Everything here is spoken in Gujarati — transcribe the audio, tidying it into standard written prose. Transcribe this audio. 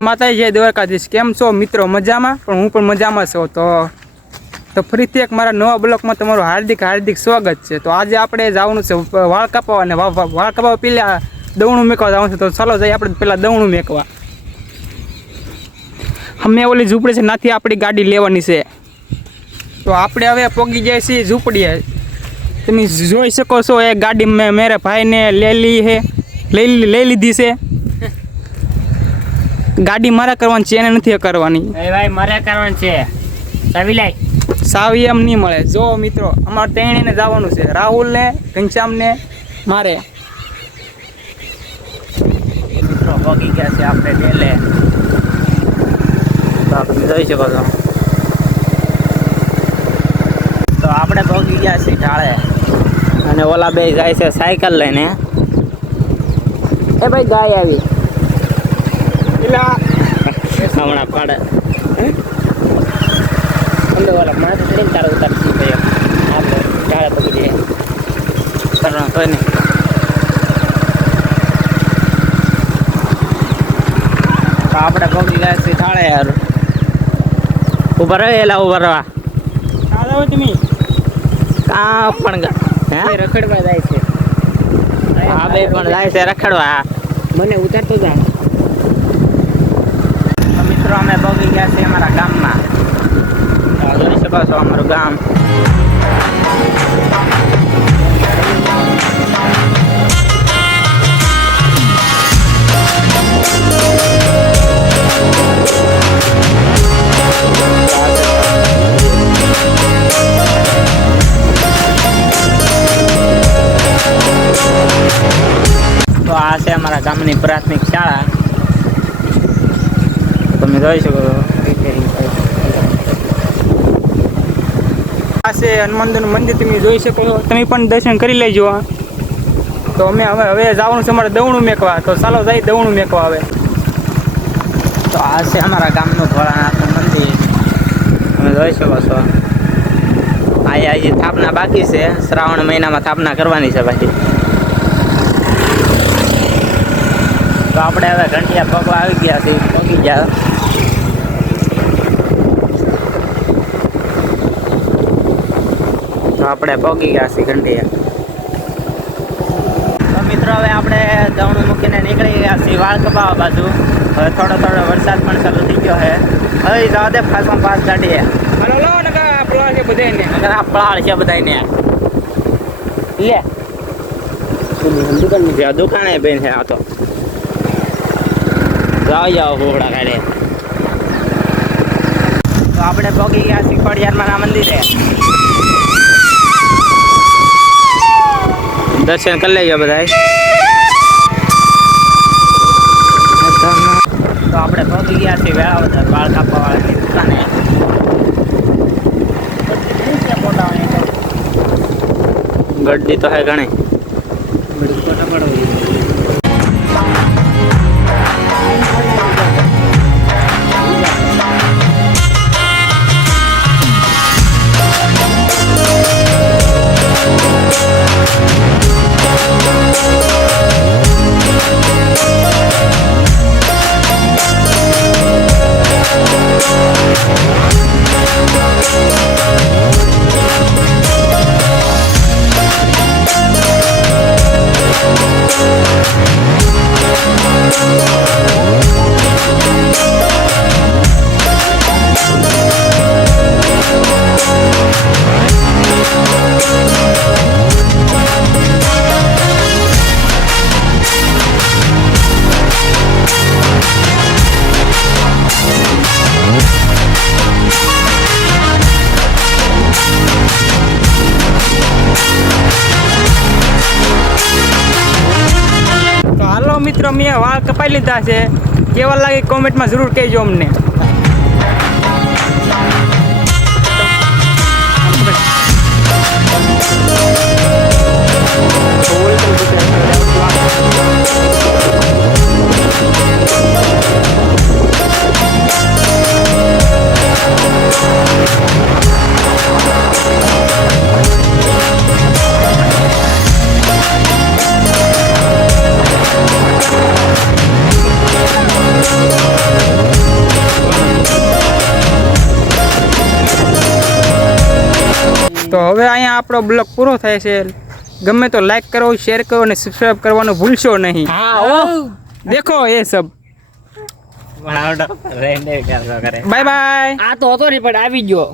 માતાજી જય દ્વારકાધીશ, કેમ છો મિત્રો? મજામાં? પણ હું પણ મજામાં છું. તો ફરીથી એક મારા નવા બ્લોગમાં તમારું હાર્દિક સ્વાગત છે. તો આજે આપણે જવાનું છે વાળ કાપવા, અને વાળ કાપવા પહેલાં દવણું મેકવા જવાનું છે. તો ચાલો જઈએ આપણે પહેલાં દવણું મેકવા. અમે ઓલી ઝૂંપડી છે નાથી આપણી ગાડી લેવાની છે. તો આપણે હવે પહોંચી જાય છીએ ઝૂંપડીએ. તમે જોઈ શકો છો એ ગાડી મેં મેરે ભાઈને લઈ લીધી છે. ગાડી મારે કરવાની છે, એને નથી કરવાની. ભાઈ મારે કરવાની છે. ચાવી લાય. સાવી એમ નહીં મળે. જો મિત્રો, અમારે ત્રણેયને જવાનું છે, રાહુલને, ઘનશ્યામને, મારે. મિત્રો પગી ગયા છે આપણે ડેલે. તો આપણે જોઈ શકો છો. તો આપણે પગી ગયા છીએ ઢાળે, અને ઓલા બે જાય છે સાયકલ લઈને. એ ભાઈ ગાય આવી હમણાં પાડે અંદર ઓલા માથે ચડીને તારે ઉતારતી ભાઈ આપણે ઢાળે પગી જઈએ કરવાનું કોઈ નહીં. તો આપણે પગી ગયા છીએ ઢાળે. યાર ઉભા રહે એલા ઉભા રહેવા. તમે કાં પણ રખડવા જાય છે. હા બે પણ જાય છે રખડવા. મને ઉતારતો જાય. તો મિત્રો અમે પગી ગયા છીએ અમારા ગામમાં. જોઈ શકો છો અમારું ગામ. તો આ છે અમારા ગામની પ્રાથમિક શાળા. તમે જોઈ શકો છો. આ છે હનુમાનજીનું મંદિર, તમે જોઈ શકો છો. તમે પણ દર્શન કરી લેજો. તો અમે હવે જવાનું છે અમારે દવણું મેકવા. તો ચાલો જઈ દવણું મેકવા હવે. તો આ છે અમારા ગામનું ભોળાનાથનું મંદિર. તમે જોઈ શકો છો. અહીંયા હજી સ્થાપના બાકી છે. શ્રાવણ મહિનામાં સ્થાપના કરવાની છે પછી. તો આપણે હવે ઘંટિયા પગવા આવી ગયા છીએ. પગી ગયા. તો આપણે પગી ગયા છીએ ઘંટિયા. તો મિત્રો હવે આપણે દવણું મૂકીને નીકળી ગયા છીએ વાળ કપાવા બાજુ. હવે થોડો વરસાદ પણ ચાલુ થઈ ગયો છે. હવે જવા દે ફાસમાં પાસ કાઢીએ. હલો લો ને પળાળ છે બધાને. અગર આ પળાળ છે બધાને. લે દુકાને બેન છે આ તો. જાઓ હોડા કાઢે. તો આપણે પગી ગયા છીએ ખોડિયારમાં મંદિરે. દર્શન કરી લેજો બધા. તો આપણે પગી ગયા છીએ વેળાવદર વાળ કાપવા વાળાની દુકાને. ગड्डी तो है घणी. મિત્રો મેં વાળ કપાઈ લીધા છે. કેવા લાગે કોમેન્ટમાં જરૂર કહેજો અમને. તો હવે અહીંયા આપણો બ્લોગ પૂરો થાય છે. ગમે તો લાઈક કરો, શેર કરો અને સબસ્ક્રાઇબ કરવાનું ભૂલશો નહીં. દેખો એ સબ. રેન્ડર કરતો કરે. Bye bye. આ તો હતો નહીં પણ આવી ગયો.